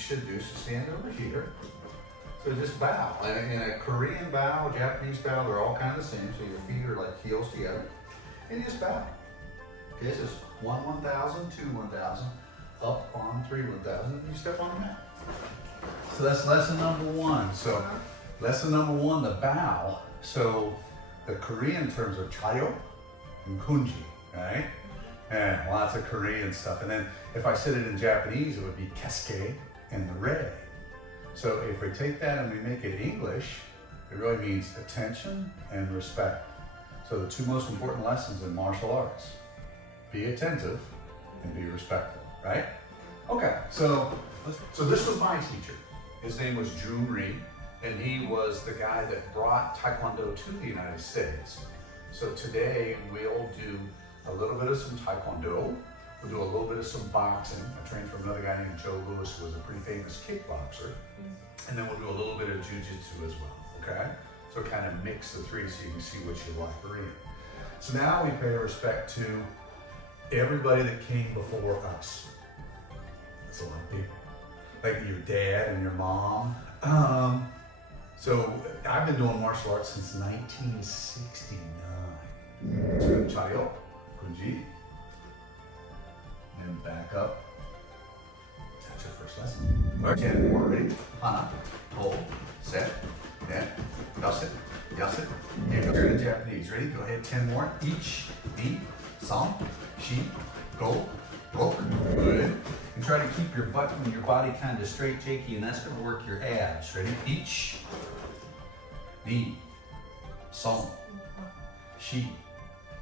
should do. So stand over here. So just bow. In a Korean bow, Japanese bow, they're all kind of the same. So your feet are like heels together. And you just bow. Okay, so it's 1, 1,000, 2, 1,000, up, on, 3, 1,000, and you step on the mat. So that's lesson number 1. So lesson number 1, the bow. So the Korean terms are chayo and kunji, right? And lots of Korean stuff. And then if I said it in Japanese, it would be kesuke and the rei. So if we take that and we make it English, it really means attention and respect. So the 2 most important lessons in martial arts: be attentive and be respectful, right? Okay, so this was my teacher. His name was Dane Harden, and he was the guy that brought Taekwondo to the United States. So today we'll do a little bit of some Taekwondo. We'll do a little bit of some boxing. I trained from another guy named Joe Lewis, who was a pretty famous kickboxer. And then we'll do a little bit of jiu-jitsu as well, okay? So kind of mix the 3 so you can see what you like or in. So now we pay respect to everybody that came before us. That's a lot of people. Like your dad and your mom. So I've been doing martial arts since 1969. So chayo, kunji, and back up. That's your first lesson. All right, 10 more, ready? Hana, hold, set, then, yasit, yasit. And you're in Japanese, ready? Go ahead, 10 more. Ich, ni, san, shi, go, go. Good. And try to keep your butt and your body kind of straight, Jakey, and that's going to work your abs. Ready? Ich, ni, san, shi,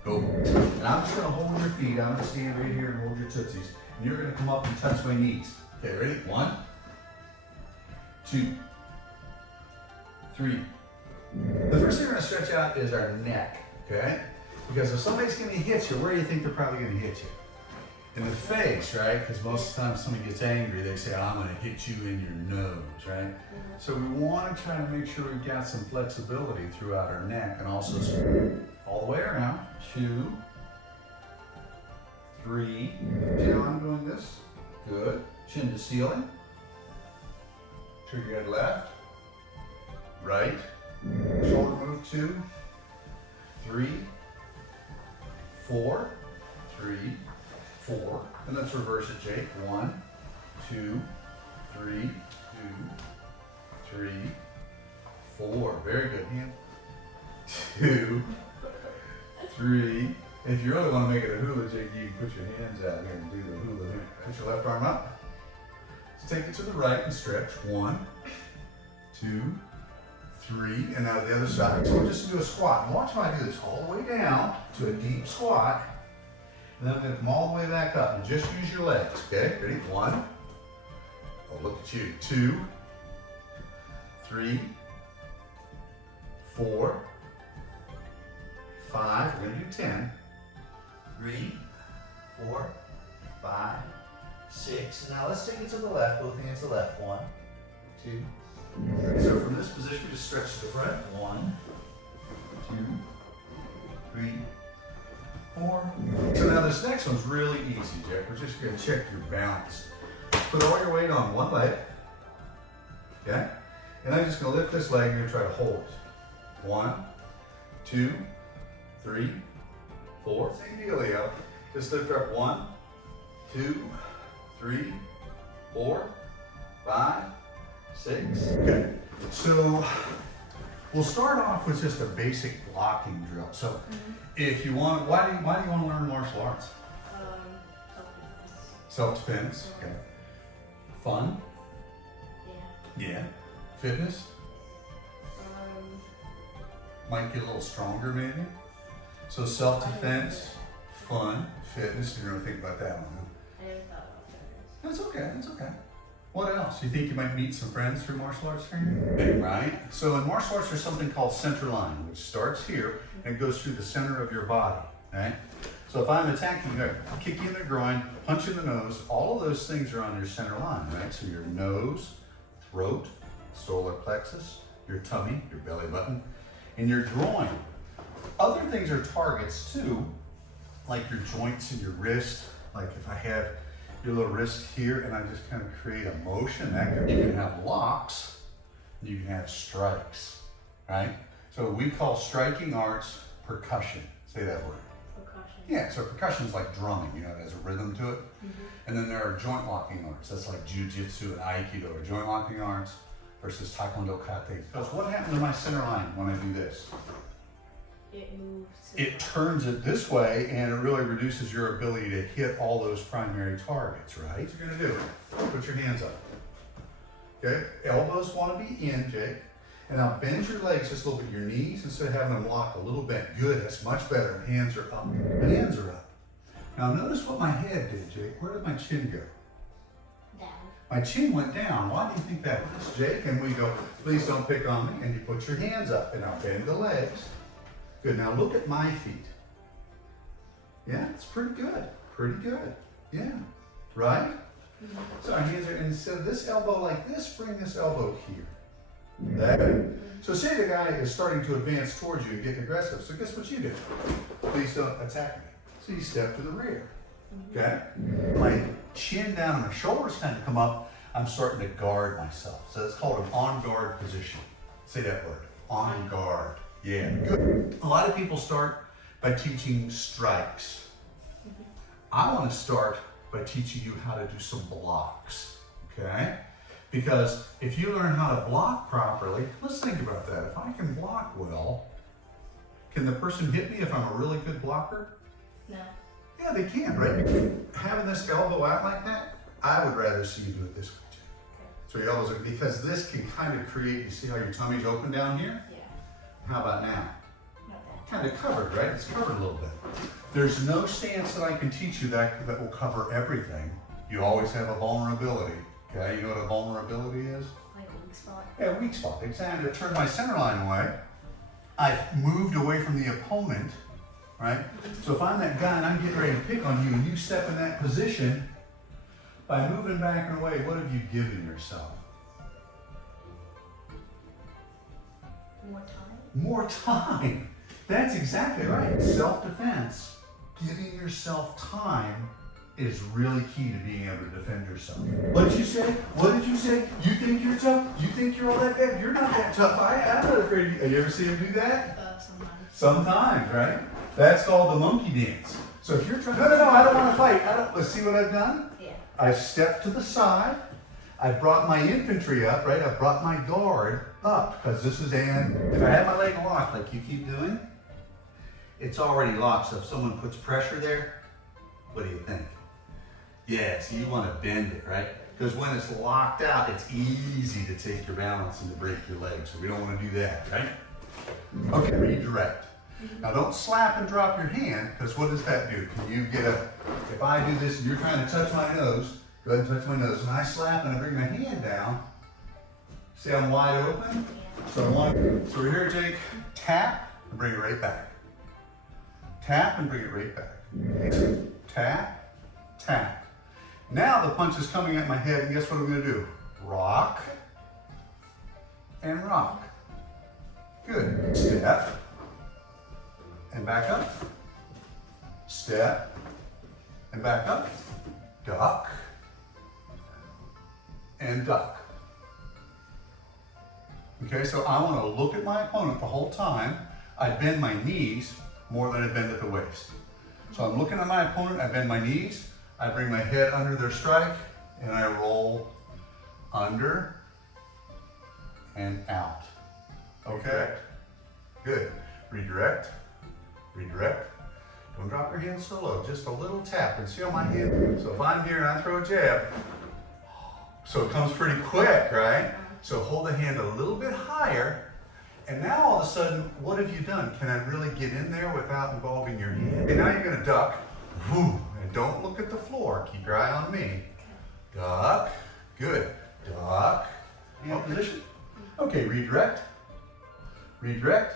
go. And I'm just going to hold your feet. I'm going to stand right here and hold your tootsies. And you're going to come up and touch my knees. Okay, ready? 1, 2, 3. The first thing we're going to stretch out is our neck, okay? Because if somebody's going to hit you, where do you think they're probably going to hit you? In the face, right? Because most of the time somebody gets angry, they say, I'm going to hit you in your nose, right? So we want to try to make sure we've got some flexibility throughout our neck and also all the way around. 2, 3. See how I'm doing this? Good. Chin to ceiling. Trigger head left, right. Shoulder move 2, 3, 4, 3, 4. And let's reverse it, Jake. 1, 2, 3, 2, 3, 4. Very good. Hand. 2, 3. If you really want to make it a hula, Jake, you can put your hands out here and do the hula. Put your left arm up. Let's take it to the right and stretch. 1, 2, 3, and now the other side. So we'll just do a squat. And watch when I do this all the way down to a deep squat. And then I'm going to come all the way back up and just use your legs. Okay, ready? 1. Oh, look at you. 2, 3, 4, 5. We're going to do 10. 3, 4, 5, 6. Now let's take it to the left. Both hands to the left. 1, 2. So from this position, we just stretch to the front. 1, 2, 3, 4. So now this next one's really easy, Jack. We're just going to check your balance. Put all your weight on one leg. Okay? And I'm just going to lift this leg and you're going to try to hold it. 1, 2, 3, 4. Same deal, Leo. Just lift up 1, 2, 3, 4, 5, 6. Okay. So we'll start off with just a basic blocking drill. So if you want, why do you want to learn martial arts? Self-defense. Self-defense. Okay. Fun? Yeah. Yeah. Fitness? Might get a little stronger maybe. So self-defense, fun, fitness. You're gonna think about that one, huh? I never thought about fitness. That's okay, that's okay. What else? You think you might meet some friends through martial arts training? Right? So in martial arts, there's something called center line, which starts here and goes through the center of your body, right? So if I'm attacking you, I kick you in the groin, punch you in the nose, all of those things are on your center line, right? So your nose, throat, solar plexus, your tummy, your belly button, and your groin. Other things are targets too, like your joints and your wrist. Like if I had your little wrist here, and I just kind of create a motion. You can have locks, you can have strikes, right? So we call striking arts percussion. Say that word. Percussion. Yeah, so percussion is like drumming, you know, it has a rhythm to it. And then there are joint locking arts. That's like jujitsu and aikido or joint locking arts versus taekwondo kate. Because what happened to my center line when I do this? It moves. It turns it this way, and it really reduces your ability to hit all those primary targets, right? What you're gonna do, put your hands up. Okay, elbows wanna be in, Jake. And now bend your legs just a little bit, your knees, instead of having them lock a little bit. Good, that's much better. Hands are up, hands are up. Now notice what my head did, Jake. Where did my chin go? Down. My chin went down. Why do you think that is, Jake? And we go, please don't pick on me. And you put your hands up, and now bend the legs. Good, now look at my feet. Yeah, it's pretty good, pretty good. Yeah, right? So our hands are, instead of this elbow like this, bring this elbow here. That. So say the guy is starting to advance towards you and get aggressive. So guess what you do? Please don't attack me. So you step to the rear. Okay? My chin down and my shoulders kind of come up. I'm starting to guard myself. So that's called an on guard position. Say that word. On guard. Yeah, good. A lot of people start by teaching strikes. I want to start by teaching you how to do some blocks. Okay? Because if you learn how to block properly, let's think about that. If I can block well, can the person hit me if I'm a really good blocker? No. Yeah, they can, right? Having this elbow out like that, I would rather see you do it this way too. So your elbows are, because this can kind of create, you see how your tummy's open down here? Yeah. How about now? Not Kind of covered, right? It's covered a little bit. There's no stance that I can teach you that will cover everything. You always have a vulnerability. Okay, you know what a vulnerability is? like a weak spot. Yeah, weak spot. Exactly. To turn my center line away, I've moved away from the opponent, right? So if I'm that guy and I'm getting ready to pick on you and you step in that position, by moving back and away, what have you given yourself? More time. More time. That's exactly right. Self-defense, giving yourself time is really key to being able to defend yourself. What did you say? What did you say? You think you're tough? You think you're all that bad? You're not that tough. I'm not afraid of you. Have you ever seen him do that? Sometimes. Sometimes, right? That's called the monkey dance. So if you're trying, no, I don't want to fight. Let's see what I've done. Yeah. I've stepped to the side. I've brought my infantry up, right? I've brought my guard up, because this is if I have my leg locked like you keep doing, it's already locked. So if someone puts pressure there, what do you think? Yeah, so you want to bend it, right? Because when it's locked out, it's easy to take your balance and to break your leg. So we don't want to do that, right? Okay, redirect. Now don't slap and drop your hand, because what does that do? Can you get if I do this and you're trying to touch my nose, go ahead and touch my nose, and I slap and I bring my hand down, see I'm wide open? Yeah. So we're here, Jake, tap and bring it right back. Tap and bring it right back. Tap, tap. Now the punch is coming at my head, and guess what I'm going to do? Rock and rock. Good. Step and back up. Step and back up. Duck and duck. Okay, so I want to look at my opponent the whole time. I bend my knees more than I bend at the waist. So I'm looking at my opponent, I bend my knees, I bring my head under their strike, and I roll under and out. Okay? Good. Redirect, redirect. Don't drop your hands so low, just a little tap, and see how my hand, so if I'm here and I throw a jab, so it comes pretty quick, right? So hold the hand a little bit higher, and now all of a sudden, what have you done? Can I really get in there without involving your hand? And now you're gonna duck, whoo, and don't look at the floor, keep your eye on me. Duck, good, duck, hand position. Okay, redirect, redirect,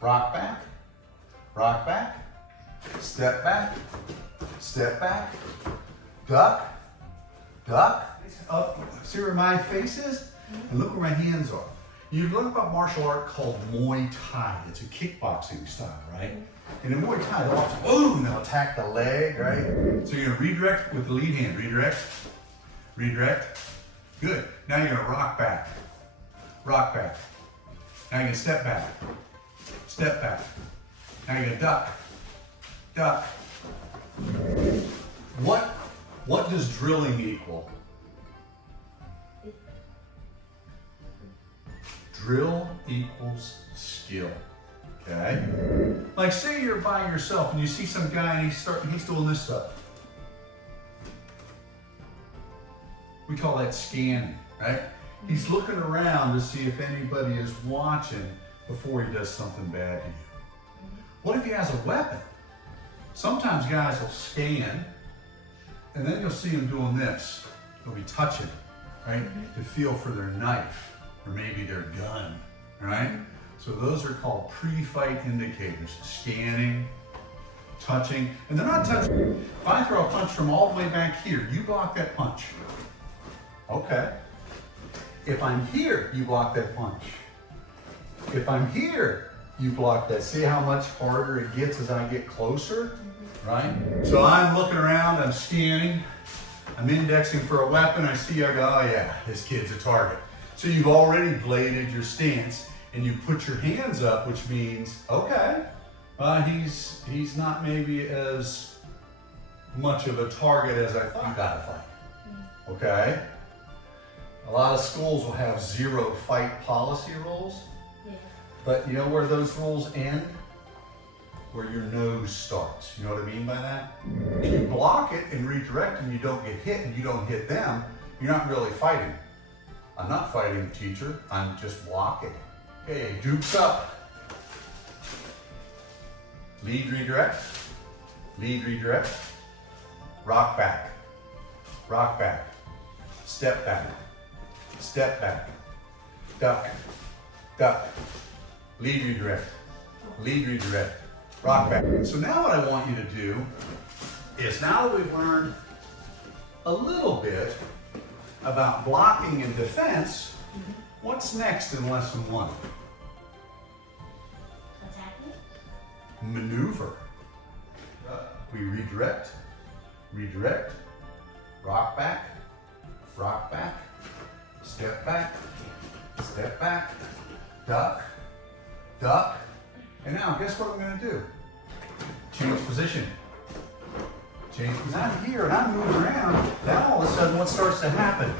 rock back, step back, duck, duck, up, see where my face is? And look where my hands are. You've learned about martial art called Muay Thai. It's a kickboxing style, right? And in Muay Thai, they'll often, boom, they'll attack the leg, right? So you're gonna redirect with the lead hand. Redirect, redirect. Good. Now you're gonna rock back. Rock back. Now you're gonna step back. Step back. Now you're gonna duck. Duck. What does drilling equal? Drill equals skill. Okay? Like say you're by yourself and you see some guy and he's doing this stuff. We call that scanning, right? He's looking around to see if anybody is watching before he does something bad to you. What if he has a weapon? Sometimes guys will scan and then you'll see them doing this. They'll be touching, right? To feel for their knife or maybe their gun, right? So those are called pre-fight indicators. Scanning, touching, and they're not touching. If I throw a punch from all the way back here, you block that punch. Okay. If I'm here, you block that punch. If I'm here, you block that. See how much harder it gets as I get closer, right? So I'm looking around, I'm scanning, I'm indexing for a weapon, I see, I go, oh yeah, this kid's a target. So you've already bladed your stance and you put your hands up, which means, okay, he's not maybe as much of a target as I thought. You gotta fight, okay? A lot of schools will have 0 fight policy rules, but you know where those rules end? Where your nose starts. You know what I mean by that? If you block it and redirect and you don't get hit and you don't hit them, you're not really fighting. I'm not fighting, teacher, I'm just blocking. Okay, dukes up. Lead, redirect. Lead, redirect. Rock back. Rock back. Step back. Step back. Duck. Duck. Lead, redirect. Lead, redirect. Rock back. So now what I want you to do is, now that we've learned a little bit about blocking and defense, what's next in lesson 1? Attacking? Maneuver. We redirect, redirect, rock back, step back, duck, duck. And now guess what I'm gonna do? Change position. Change position. I'm here and I'm moving around. Now all of a sudden what starts to happen?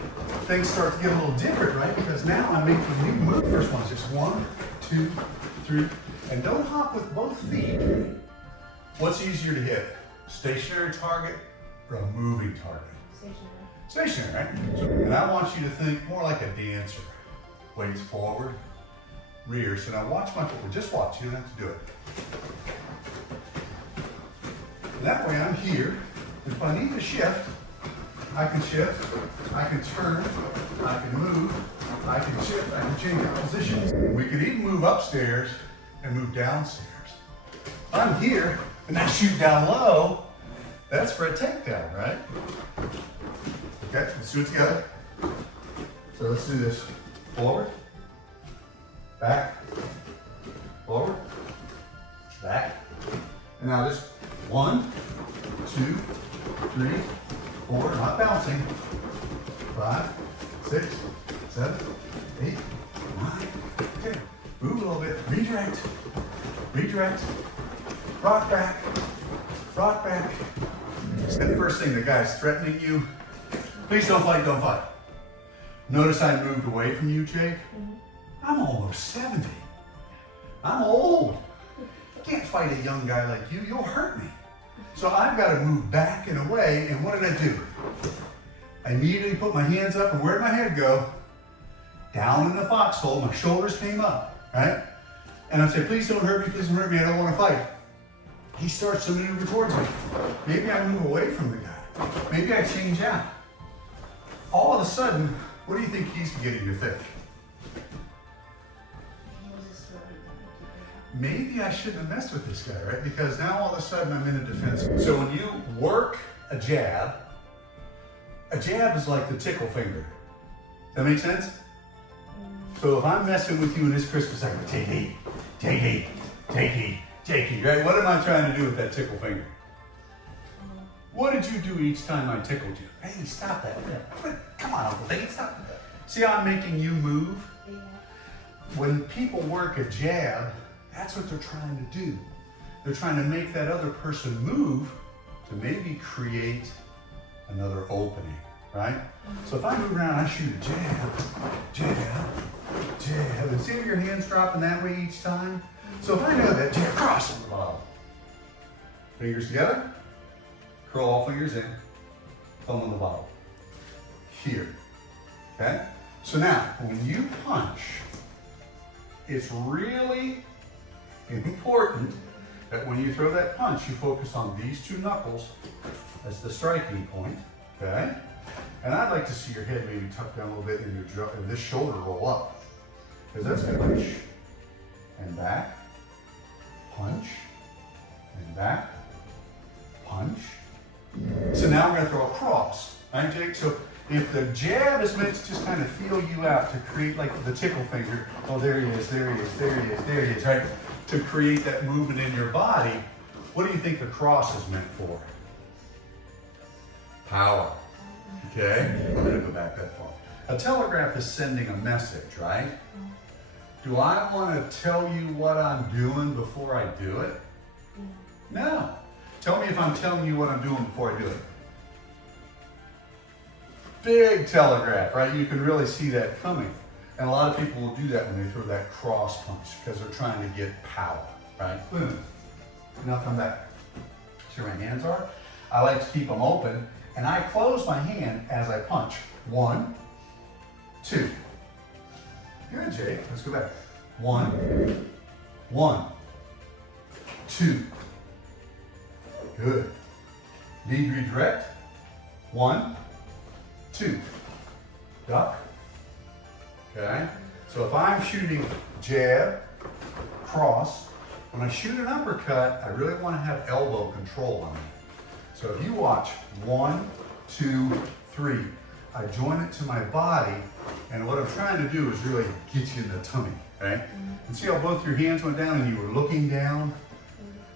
Things start to get a little different, right? Because now I'm making a new move. First one is just 1, 2, 3. And don't hop with both feet. What's easier to hit? Stationary target or a moving target? Stationary. Stationary, right? So, and I want you to think more like a dancer. Weights forward, rear. So now watch my footwork. Just watch. You don't have to do it. And that way I'm here. If I need to shift, I can shift, I can turn, I can move, I can shift, I can change positions. We could even move upstairs and move downstairs. I'm here and I shoot down low. That's for a takedown, right? Okay, let's do it together. So let's do this. Forward, back, forward, back. And now just 1, 2, 3, 4, not bouncing. 5, 6, 7, 8, 9, 10. Move a little bit. Redirect. Redirect. Rock back. Rock back. And the first thing, the guy's threatening you. Please don't fight, don't fight. Notice I moved away from you, Jake. I'm almost 70. I'm old. I can't fight a young guy like you. You'll hurt me. So I've got to move back and away. And what did I do? I immediately put my hands up, and where did my head go? Down in the foxhole. My shoulders came up, right? And I'm saying, please don't hurt me, please don't hurt me, I don't want to fight. He starts to maneuver towards me. Maybe I move away from the guy. Maybe I change out. All of a sudden, what do you think he's beginning to think? Maybe I shouldn't have messed with this guy, right? Because now all of a sudden I'm in a defense. So when you work a jab is like the tickle finger. Does that make sense? So if I'm messing with you in this Christmas, I go, take heat, take heat, take heat, Jakey, right? What am I trying to do with that tickle finger? What did you do each time I tickled you? Hey, stop that. Come on, Uncle Dane, stop that. See how I'm making you move? Yeah. When people work a jab, that's what they're trying to do. They're trying to make that other person move to maybe create another opening, right? So if I move around, I shoot a jab, jab, jab, and see how your hands dropping that way each time? So if I know that, jab, cross on the bottom. Fingers together, curl all fingers in, thumb on the bottom. Here, okay? So now, when you punch, it's really important that when you throw that punch, you focus on these two knuckles as the striking point, okay? And I'd like to see your head maybe tuck down a little bit and this shoulder roll up. Because that's gonna punch and back, punch, and back, punch. So now we're gonna throw a cross, right, Jake? So if the jab is meant to just kind of feel you out to create like the tickle finger, oh, there he is, there he is, there he is, there he is, right? To create that movement in your body, what do you think the cross is meant for? Power, okay? I'm gonna go back that far. A telegraph is sending a message, right? Do I want to tell you what I'm doing before I do it? No. Tell me if I'm telling you what I'm doing before I do it. Big telegraph, right? You can really see that coming. And a lot of people will do that when they throw that cross punch because they're trying to get power, right? Boom. Now come back. See where my hands are? I like to keep them open and I close my hand as I punch. 1, 2. Good, Jake. Let's go back. 1, 1, 2. Good. Knee redirect. 1, 2. Duck. Okay. So if I'm shooting jab, cross, when I shoot an uppercut, I really want to have elbow control on me. So if you watch 1, 2, 3, I join it to my body, and what I'm trying to do is really get you in the tummy, right? And see how both your hands went down and you were looking down?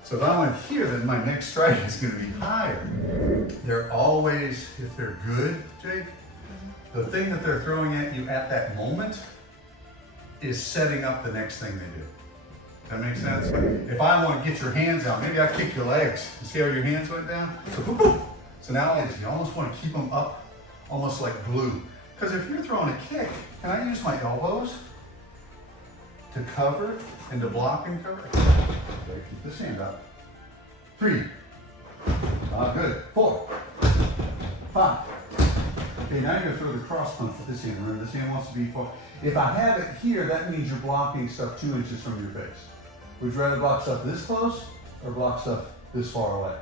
So if I went here, then my next strike is going to be higher. They're always, if they're good, Jake, the thing that they're throwing at you at that moment is setting up the next thing they do. That makes sense? If I want to get your hands out, maybe I kick your legs. You see how your hands went down? So boom, boom. So now you almost want to keep them up, almost like glue. Because if you're throwing a kick, can I use my elbows to cover and to block and cover? Okay, keep this hand up. 3. Good. 4. 5. Okay, now you're going to throw the cross punch with this hand. Remember, this hand wants to be far. If I have it here, that means you're blocking stuff 2 inches from your face. Would you rather block stuff this close or block stuff this far away?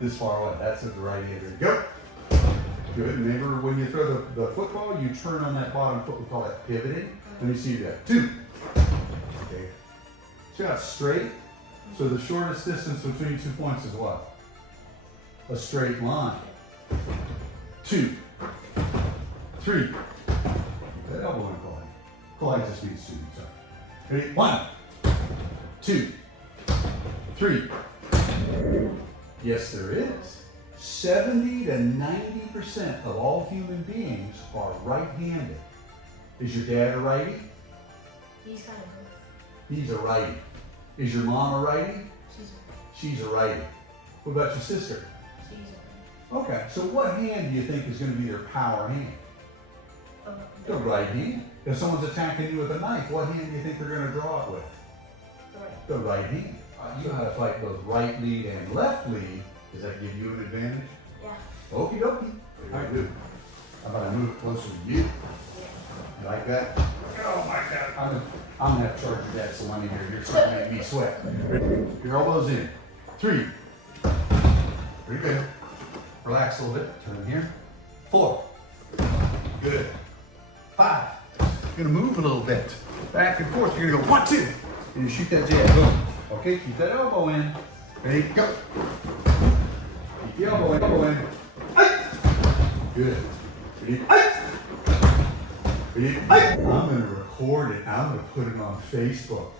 This far away. That's at the right hand. Go. Good. Remember, when you throw the football, you turn on that bottom foot. We call that pivoting. Let me see you do that. 2. Okay. See how it's straight? So the shortest distance between 2 points is what? A straight line. 2. 3. That elbow and collide. Collide just means 2. Sorry. Ready? 1, 2, 3. Yes, there is. 70 to 90% of all human beings are right-handed. Is your dad a righty? He's kind of good. He's a righty. Is your mom a righty? She's a righty. What about your sister? She's a righty. Okay, so what hand do you think is going to be their power hand? The right hand. If someone's attacking you with a knife, what hand do you think they're going to draw it with? The right hand. You know how to fight both right lead and left lead. Does that give you an advantage? Yeah. Okie dokie. I do. How about I move closer to you? You like that? Oh my God. I'm going to have to charge your dad some money here. You're starting to make me sweat. Your elbows in. 3. Pretty good. Relax a little bit. Turn here. 4. Good. 5. You're going to move a little bit. Back and forth. You're going to go 1, 2. And you shoot that jab. Boom. Okay, keep that elbow in. Ready? Go. Keep the elbow in. Good. Ready? Ready? I'm going to record it. I'm going to put it on Facebook.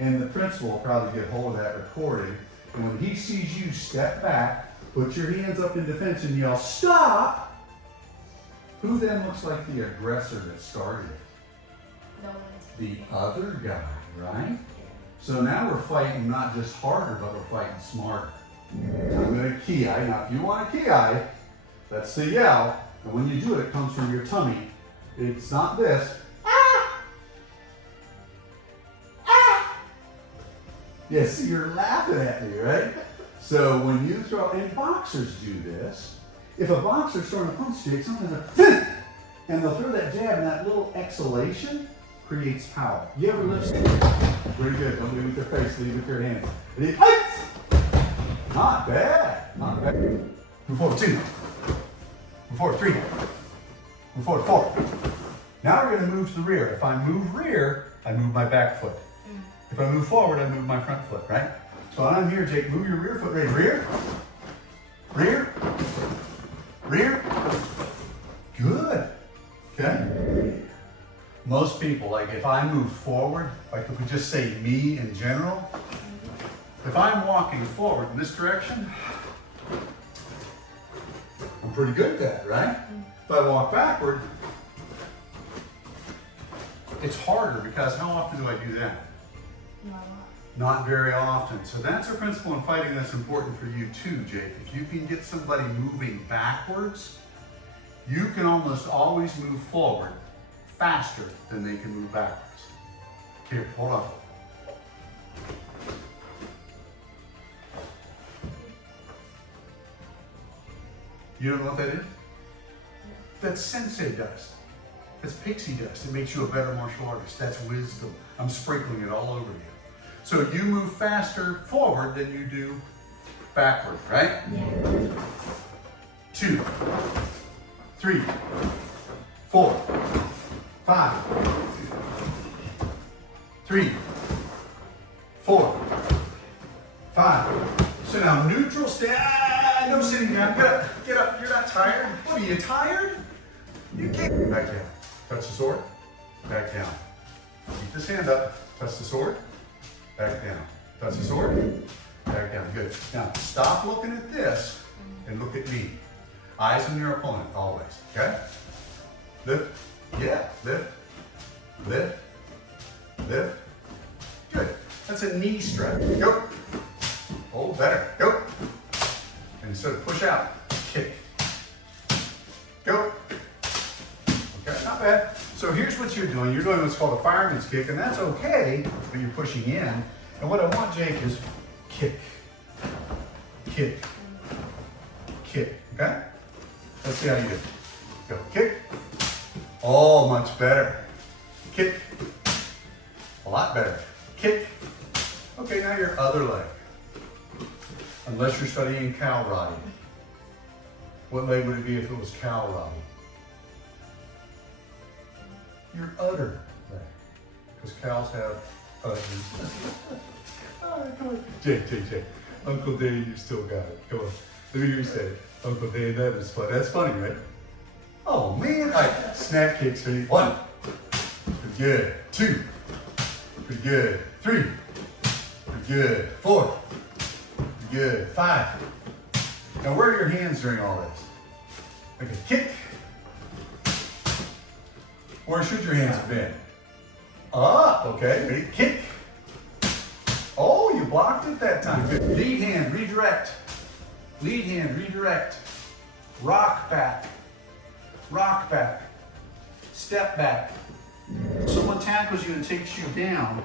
And the principal will probably get hold of that recording. And when he sees you step back, put your hands up in defense and yell, stop! Who then looks like the aggressor that started it? No one. The other guy, right? So now we're fighting not just harder, but we're fighting smarter. I'm going to ki-eye. Now, if you want to ki-eye, that's the yell. And when you do it, it comes from your tummy. It's not this. Ah! Ah! Yeah, see, you're laughing at me, right? So when you throw, and boxers do this. If a boxer's throwing a punch, Jake, sometimes they're, and they'll throw that jab, and that little exhalation creates power. You ever lift? Very good. Don't lead with your face, lead with your hands. Ready? Not bad. Not bad. Move forward, 2. Move forward, 3. Move forward, 4. Now we're going to move to the rear. If I move rear, I move my back foot. If I move forward, I move my front foot, right? So when I'm here, Jake, move your rear foot. Ready? Rear. Rear. Rear. Good. Okay. Most people, like if I move forward, like if we just say me in general, if I'm walking forward in this direction, I'm pretty good at that, right? If I walk backward, it's harder because how often do I do that? Not very often. So that's a principle in fighting that's important for you too, Jake. If you can get somebody moving backwards, you can almost always move forward faster than they can move backwards. Here, hold on. You don't know what that is? That's sensei dust. That's pixie dust. It makes you a better martial artist. That's wisdom. I'm sprinkling it all over you. So you move faster forward than you do backward, right? Yeah. 2, 3, 4, 5, 3, 4, 5. So now neutral stand. No sitting down. Get up. Get up. You're not tired. What are you tired? You can't. Back down. Touch the sword. Back down. Keep this hand up. Touch the sword. Back down. Touch the sword. Back down. Good. Now stop looking at this and look at me. Eyes on your opponent always. Okay? Lift. Yeah. Lift. Lift. Lift. Good. That's a knee stretch. Go. Hold better. Go. And so push out. Kick. Go. Okay, not bad. So here's what you're doing. You're doing what's called a fireman's kick, and that's okay, but you're pushing in. And what I want, Jake, is kick. Kick. Kick. Okay? Let's see how you do. Go. Kick. Oh, much better. Kick. A lot better. Kick. Okay, now your other leg. Unless you're studying cow riding. What leg would it be if it was cow riding? Your other leg. Because cows have udders. All right, come on. Jake. Uncle Dane, you still got it. Come on. Let me hear you say it. Uncle Dane, that is fun. That's funny, right? Oh, man. All right, snap kicks for you. 1. Pretty good. 2. Pretty good. 3. Pretty good. 4. Pretty good. 5. Now, where are your hands during all this? Okay, kick. Where should your hands have been? Up, okay. Ready? Kick. Oh, you blocked it that time. Good. Lead hand, redirect. Lead hand, redirect. Rock back. Rock back. Step back. Someone tackles you and takes you down.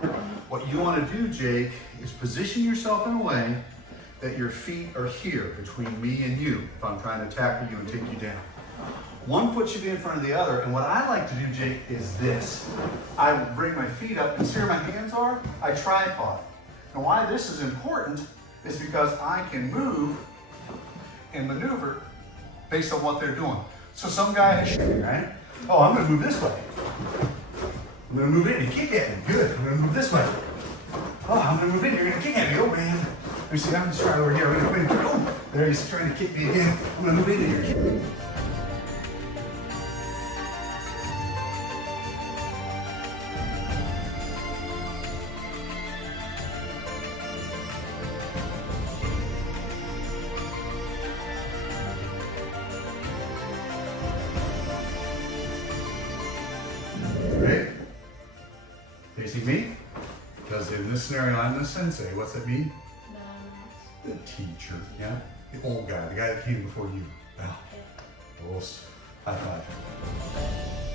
What you want to do, Jake, is position yourself in a way that your feet are here between me and you if I'm trying to tackle you and take you down. One foot should be in front of the other, and what I like to do, Jake, is this. I will bring my feet up, and see where my hands are? I tripod. And why this is important is because I can move and maneuver based on what they're doing. So some guy has, right? Oh, I'm gonna move this way. I'm gonna move in and kick at me. Good, I'm gonna move this way. Oh, I'm gonna move in, you're gonna kick at me. Oh, man. Let me see, I'm just trying over here. I'm gonna move in. Oh, there he's trying to kick me again. I'm gonna move in here. this scenario, I'm the sensei. What's that mean? The The teacher, yeah? The old guy, the guy that came before you. Wow. Okay. High five.